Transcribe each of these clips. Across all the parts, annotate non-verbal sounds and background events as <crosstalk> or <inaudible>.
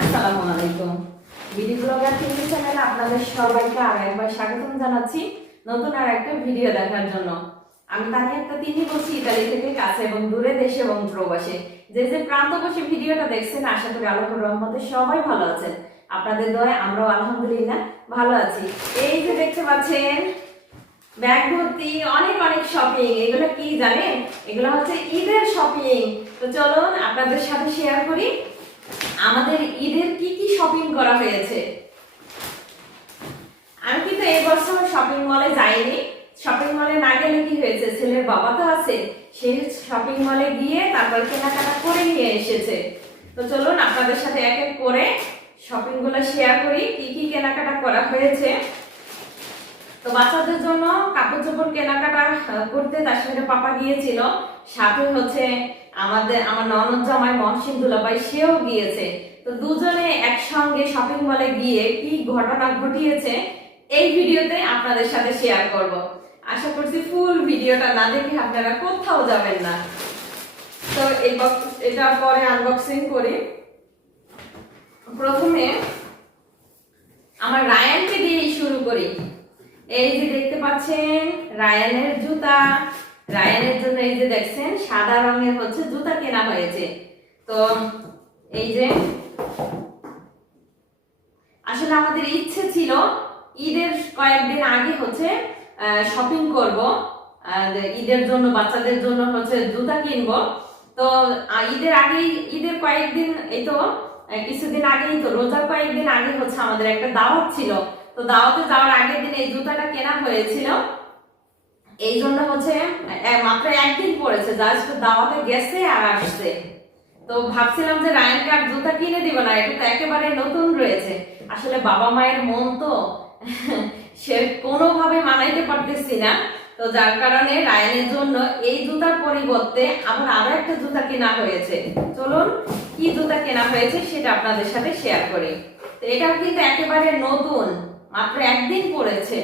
আসসালামু আলাইকুম BD blogger TV আপনাদের সবাইকে জানাচ্ছি নতুন আর একটা ভিডিও দেখার জন্য। আমি তানি একটা তিনি কাছে এবং দূরে দেশে এবং প্রবাসে। যে যে বসে ভিডিওটা দেখছেন সবাই ভালো আছেন। আপনাদের দয় আমরাও আলহামদুলিল্লাহ ভালো আছি। এই যে দেখতে পাচ্ছেন, ব্যাগ ভর্তি, অনেক অনেক শপিং এগুলো কি জানেন? এগুলো হচ্ছে ঈদের শপিং তো চলুন আপনাদের সাথে শেয়ার করি। আমাদের ঈদের কি কি শপিং করা হয়েছে? আমি কিন্তু এই বছর শপিং মলে যাইনি। শপিং মলে না গেলে কি হয়েছে? ছেলের বাবা তো আছে, সে শপিং মলে গিয়ে তারপর কেনাকাটা করে নিয়ে এসেছে। তো চলুন আপনাদের সাথে এক এক করে শপিংগুলো শেয়ার করি, কি কি কেনাকাটা করা হয়েছে। তো বাচ্চাদের জন্য কাপড় চোপড় কেনাকাটা করতে তার সঙ্গে পাপা গিয়েছিল। সাথে হচ্ছে আমাদের, আমার ননদ জামাই মহসিন দুলাভাই, সেও গিয়েছে। তো দুজনে একসঙ্গে শপিং মলে গিয়ে কি ঘটনা ঘটিয়েছে, এই ভিডিওতে আপনাদের সাথে শেয়ার করব। আশা করছি ফুল ভিডিওটা না দেখে আপনারা কোথাও যাবেন না। তো এই এটা পরে আনবক্সিং করি। প্রথমে আমার রায়ানকে দিয়ে শুরু করি। এই যে দেখতে পাচ্ছেন রায়ানের জুতা। রায়ানের জন্য এই যে দেখছেন, সাদা রঙের হচ্ছে জুতা কেনা হয়েছে। তো এই যে, আসলে আমাদের ইচ্ছে ছিল ঈদের কয়েকদিন আগে হচ্ছে শপিং করব। ঈদের জন্য, বাচ্চাদের জন্য হচ্ছে জুতা কিনবো। তো ঈদের আগেই, ঈদের কয়েকদিন, এই তো কিছুদিন আগেই তো, রোজার কয়েকদিন আগে হচ্ছে আমাদের একটা দাওয়াত ছিল। তো দাওয়াতে যাওয়ার আগের দিন এই জুতাটা কেনা হয়েছিল। এই জন্য হচ্ছে মাত্র একদিন পড়েছে, জাস্ট দাওয়াতে গেছে আর আসছে। তো ভাবছিলাম যে রায়নকে আর জুতা কিনে দিব না এটা তো একেবারে নতুন রয়েছে। আসলে বাবা মায়ের মন তো <laughs> সে কোনোভাবে মানাইতে পারতেছি না। তো যার কারণে রায়নের জন্য এই জুতার পরিবর্তে আমার আরও একটা জুতা কেনা হয়েছে। চলুন, কি জুতা কেনা হয়েছে সেটা আপনাদের সাথে শেয়ার করি। তো এটা কিন্তু একেবারে নতুন। মাত্র একদিন পড়েছে।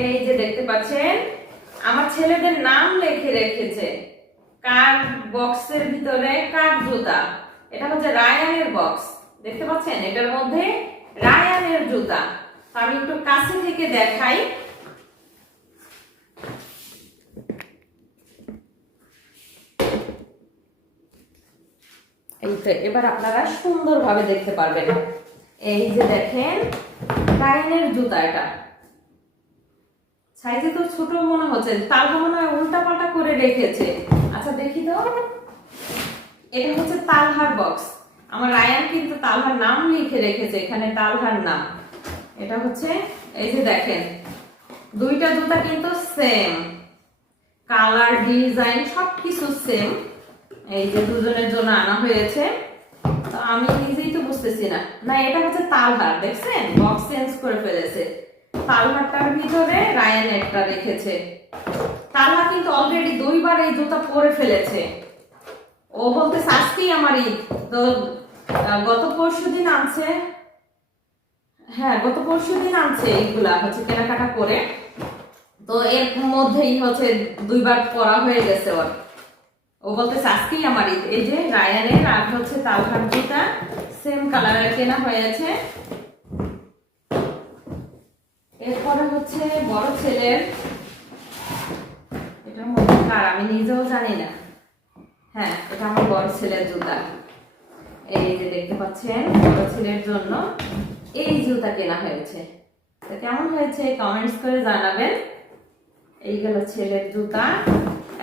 এই যে দেখতে পাচ্ছেন, আমার ছেলেদের নাম লিখে রেখেছে। কার বক্সের ভিতরে কার জুতা? এটা হচ্ছে রায়ানের বক্স। দেখতে পাচ্ছেন? এটার মধ্যে রায়ানের জুতা। আমি একটু কাছে থেকে দেখাই। এই তো, এবার আপনারা সুন্দরভাবে দেখতে পারবেন। এই যে দেখেন রায়ানের জুতা এটা। সাইজে তো ছোট মনে হচ্ছে তালটা মনে হয় উল্টা পাল্টা করে রেখেছে। আচ্ছা দেখি তো। এটা হচ্ছে তালহার বক্স আমার রায়ান কিন্তু তালহার নাম লিখে রেখেছে, এখানে তালহার নাম। এটা হচ্ছে, এই যে দেখেন, দুইটা জুতা কিন্তু সেম কালার ডিজাইন সবকিছু সেম এই যে দুজনের জন্য আনা হয়েছে। তো আমি নিজেই তো বুঝতেছি না। না, এটা হচ্ছে তালহার, দেখছেন? বক্স চেঞ্জ করে ফেলেছে। তালহারটার ভিতরে রায়ান একটা রেখেছে। তালহা কিন্তু অলরেডি দুইবার এই জুতা পরে ফেলেছে। ও বলতে আজকেই আমার ঈদ। তো গত পরশু দিন আনছে। হ্যাঁ গত পরশু দিন আনছে এইগুলা হচ্ছে কেনাকাটা করে। তো এর মধ্যেই হচ্ছে দুইবার পরা হয়ে গেছে ওর। ও বলতেছে, আজকেই আমার এই যে রায়ানের আর হচ্ছে তালহার জুতা সেম কালারের কেনা হয়েছে। এরপরে হচ্ছে বড় ছেলের এটার মধ্যে কার? আমি নিজেও জানি না। হ্যাঁ এটা আমার বড় ছেলের জুতা। এই যে দেখতে পাচ্ছেন, বড় ছেলের জন্য এই জুতা কেনা হয়েছে। কেমন হয়েছে? কমেন্টস করে জানাবেন। এইগুলো ছেলের জুতা।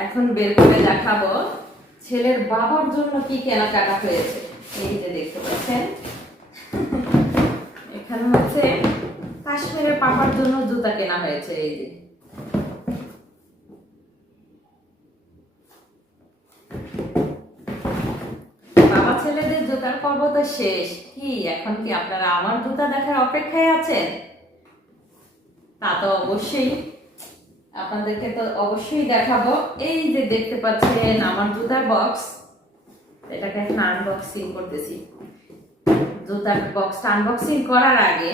এখন বের করে দেখাবো ছেলের বাবার জন্য কি কেনাকাটা হয়েছে। এই যে দেখতে পাচ্ছেন। এখানে হচ্ছে কাশ্মীরের পাপার জন্য জুতা কেনা হয়েছে, এই যে। বাবা ছেলেদের জুতার পর্ব তো শেষ। কি, এখন কি আপনারা আমার জুতা দেখার অপেক্ষায় আছেন? তা তো অবশ্যই। আপনাদেরকে তো অবশ্যই দেখাবো। এই যে দেখতে পাচ্ছেন আমার জুতার বক্স এটাকে আনবক্সিং করতেছি। জুতার বক্সটা আনবক্সিং করার আগে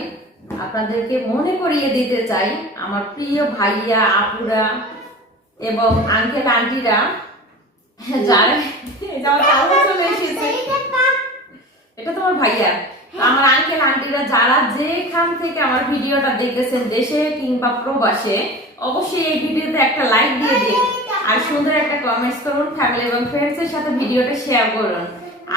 আপনাদেরকে মনে করিয়ে দিতে চাই, আমার প্রিয় ভাইয়া, আপুরা এবং আঙ্কেল আন্টিরা যারা এটা তোমার ভাইয়া। আমার আঙ্কেল আন্টিরা যারা যেখান থেকে আমার ভিডিওটা দেখতেছেন, দেশে কিংবা প্রবাসে, অবশ্যই এই ভিডিওতে একটা লাইক দিয়ে দিন। আর সুন্দর একটা কমেন্টস করুন ফ্যামিলি এবং ফ্রেন্ডস এর সাথে ভিডিওটা শেয়ার করুন।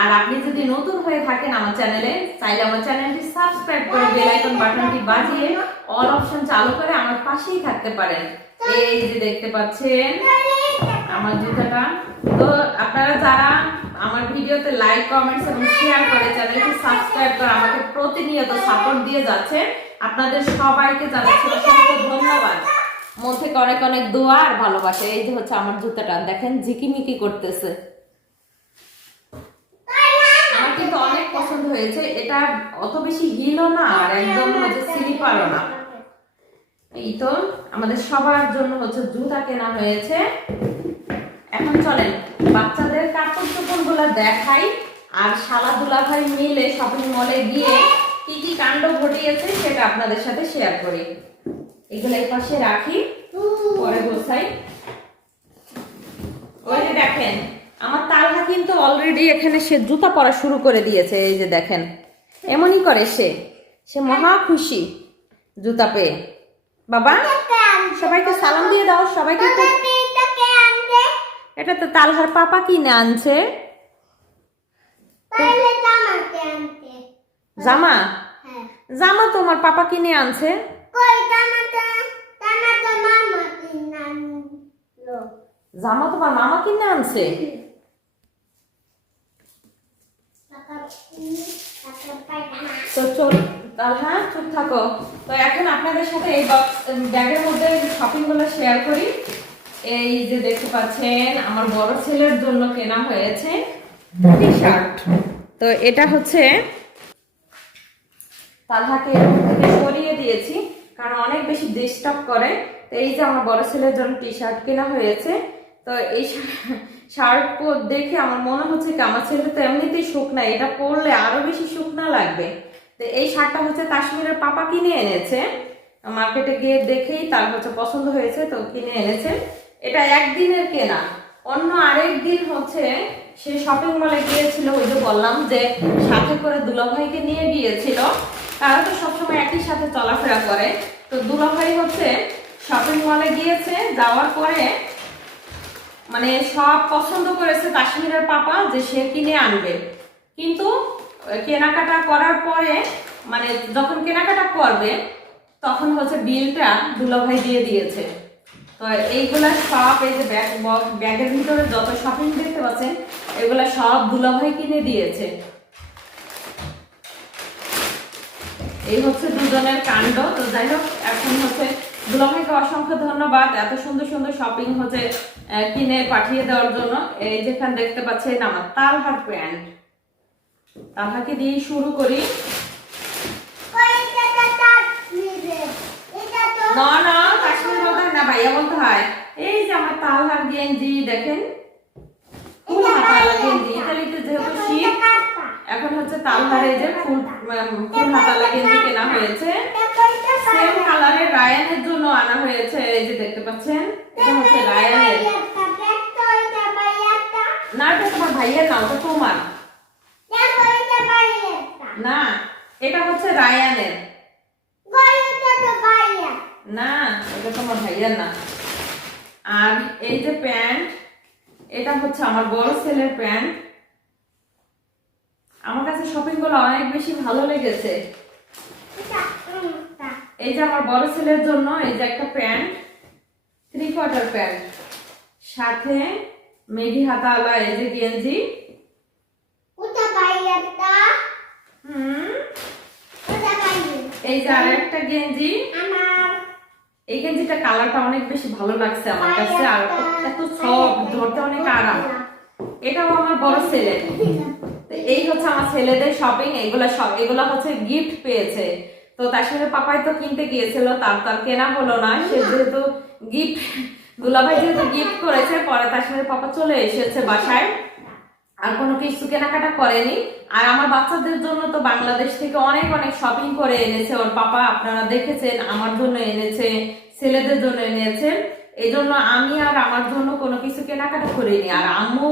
আর আপনি যদি নতুন হয়ে থাকেন আমার চ্যানেলে চাইলে আমার চ্যানেলটি সাবস্ক্রাইব করে বেল আইকন বাটনটি বাজিয়ে অল অপশন চালু করে আমার পাশেই থাকতে পারেন। এই যে দেখতে পাচ্ছেন, আমার জুতাটা। তো আপনারা যারা আমার ভিডিওতে লাইক কমেন্টস এবং শেয়ার করে চ্যানেলটি সাবস্ক্রাইব করে আমাকে প্রতিনিয়ত সাপোর্ট দিয়ে যাচ্ছে। আপনাদের সবাইকে জানাচ্ছি অসংখ্য ধন্যবাদ। মন থেকে অনেক অনেক দোয়া আর ভালোবাসা। এই যে হচ্ছে আমার জুতাটা, দেখেন ঝিকিমিকি করতেছে। আমার কিন্তু অনেক পছন্দ হয়েছে। এটা অত বেশি হিলও না আর একদম হচ্ছে স্লিপারও না। এই তো আমাদের সবার জন্য হচ্ছে জুতা কেনা হয়েছে। এখন চলেন। বাচ্চাদের কাপড় চোপড়গুলো দেখাই আর শালা দুলাভাই মিলে শপিং মলে গিয়ে কি কি কাণ্ড ঘটিয়েছে সেটা আপনাদের সাথে শেয়ার করি। এগুলো এই পাশে রাখি, পরে গোছাই। ওই যে দেখেন, আমার তালহা কিন্তু অলরেডি এখানে সে জুতা পরা শুরু করে দিয়েছে, এই যে দেখেন। এমনই করে সে। সে মহা খুশি জুতা পেয়ে। বাবা, সবাইকে সালাম দিয়ে দাও, সবাইকে এটা তো তালহার পাপা কিনে আনছে। জামা? জামা তোমার পাপা কিনে আনছে? জামা তোমার মামা কিনে আনছে? তো চল তালহা চুপ থাকো। তো এখন আপনাদের সাথে এই বক্স ব্যাগের মধ্যে শপিংগুলো শেয়ার করি। এই যে দেখতে পাচ্ছেন আমার বড় ছেলের জন্য কেনা হয়েছে টি শার্ট তো এটা হচ্ছে তালহাকে থেকে সরিয়ে দিয়েছি কারণ অনেক বেশি ডিস্টার্ব করে। তো এই যে আমার বড় ছেলের জন্য টি শার্ট কেনা হয়েছে। তো এই শার্ট দেখে আমার মনে হচ্ছে কি আমার ছেলে তো এমনিতেই শুকনা এটা পরলে আরও বেশি শুকনা লাগবে। তো এই শার্টটা হচ্ছে কাশ্মীরের পাপা কিনে এনেছে। মার্কেটে গিয়ে দেখেই তার হচ্ছে পছন্দ হয়েছে তো কিনে এনেছে। এটা একদিনের কেনা। অন্য আরেক দিন হচ্ছে সে শপিং মলে গিয়েছিল, ওই যে বললাম যে সাথে করে দুলাভাইকে নিয়ে গিয়েছিল। তারা তো সবসময় একই সাথে চলাফেরা করে। তো দুলাভাই হচ্ছে শপিং মলে গিয়েছে, যাওয়ার পরে মানে সব পছন্দ করেছে কাশ্মীরের পাপা যে সে কিনে আনবে। কিন্তু কেনাকাটা করার পরে মানে যখন কেনাকাটা করবে, তখন হচ্ছে বিলটা দুলাভাই দিয়ে দিয়েছে। তো এইগুলা সব এই যে ব্যাগ ব্যাগের ভিতরে যত শপিং দেখতে পাচ্ছেন এগুলা সব দুলাভাই কিনে দিয়েছে। এই হচ্ছে দুজনের কাণ্ড। তো যাই হোক এখন হচ্ছে দুলাভাইকে অসংখ্য ধন্যবাদ এত সুন্দর সুন্দর শপিং হচ্ছে কিনে পাঠিয়ে দেওয়ার জন্য। এই যেখানে দেখতে পাচ্ছেন আমার তালহার প্যান্ট তালহাকে দিয়ে শুরু করি। না না না ভাইয়া বলতে হয়? এই যে আমার তালহার গেঞ্জি দেখেন? ইতালিতে যেহেতু শীত এখন হচ্ছে তালহার যে ফুল উম, ফুল হাতালা গেঞ্জি কেনা হয়েছে। সেম কালারের রায়ানের জন্য আনা হয়েছে। এই যে দেখতে পাচ্ছেন এটা হচ্ছে রায়ানের না এটা তোমার ভাইয়ের না ওটা তোমার। না এটা হচ্ছে রায়ানের না, এটা তোমার ভাইয়ার না। আর এই যে প্যান্ট, এটা হচ্ছে আমার বড় ছেলের প্যান্ট। আমার কাছে শপিংগুলো অনেক বেশি ভালো লেগেছে। এই যে আমার বড় ছেলের জন্য এই যে একটা প্যান্ট থ্রি কোয়ার্টার প্যান্ট। সাথে মেঘি হাতাওয়ালা এই যে গেঞ্জি। এই যে আর একটা গেঞ্জি এই গেঞ্জিটা কালারটা অনেক বেশি ভালো লাগছে আমার কাছে আর এত সব ধরতে অনেক আরাম। এটাও আমার বড় ছেলে। এই হচ্ছে আমার ছেলেদের শপিং এগুলা সব এগুলা হচ্ছে গিফট পেয়েছে। তো তার সঙ্গে পাপাই তো কিনতে গিয়েছিল তার তার কেনা হলো না। সে যেহেতু গিফট দুলাভাই যেহেতু গিফট করেছে পরে তার সঙ্গে পাপা চলে এসেছে বাসায়। আর কোনো কিছু কেনাকাটা করেনি। আর আমার বাচ্চাদের জন্য তো বাংলাদেশ থেকে অনেক অনেক শপিং করে এনেছে। ওর পাপা, আপনারা দেখেছেন, আমার জন্য এনেছে, ছেলেদের জন্য এনেছে। এই জন্য আমি আর আমার জন্য কোনো কিছু কেনাকাটা করিনি। আর আম্মু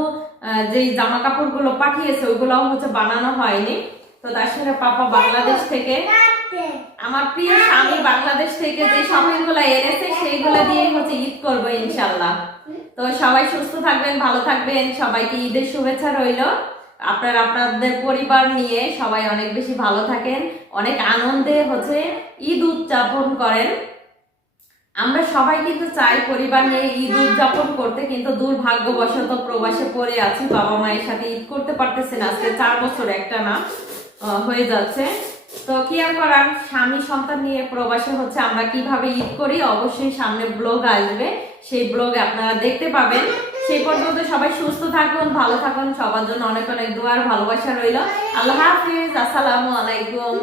যেই জামা কাপড়গুলো পাঠিয়েছে, ওগুলোও হচ্ছে বানানো হয়নি। তো তার সঙ্গে পাপা বাংলাদেশ থেকে, আমার প্রিয় স্বামী বাংলাদেশ থেকে যে শপিংগুলো এনেছে, সেইগুলো দিয়ে হচ্ছে ঈদ করব ইনশাল্লাহ। তো সবাই সুস্থ থাকবেন, ভালো থাকবেন। সবাইকে ঈদের শুভেচ্ছা রইল। আপনারা, আপনাদের পরিবার নিয়ে সবাই অনেক বেশি ভালো থাকেন। অনেক আনন্দে হচ্ছে ঈদ উদযাপন করেন। আমরা সবাই কিন্তু চাই পরিবার নিয়ে ঈদ উদযাপন করতে, কিন্তু দুর্ভাগ্যবশত প্রবাসে পড়ে আছি। বাবা মায়ের সাথে ঈদ করতে পারতেছে না। আজকে চার বছর একটা না হয়ে যাচ্ছে। তো কি আর করার? স্বামী সন্তান নিয়ে প্রবাসে হচ্ছে আমরা কীভাবে ঈদ করি? অবশ্যই সামনে ব্লগ আসবে। সেই ব্লগ আপনারা দেখতে পাবেন। সেই পর্যন্ত সবাই সুস্থ থাকুন, ভালো থাকুন। সবার জন্য অনেক অনেক দোয়ার ভালোবাসা রইল। আল্লাহ হাফিজ। আসসালামু আলাইকুম।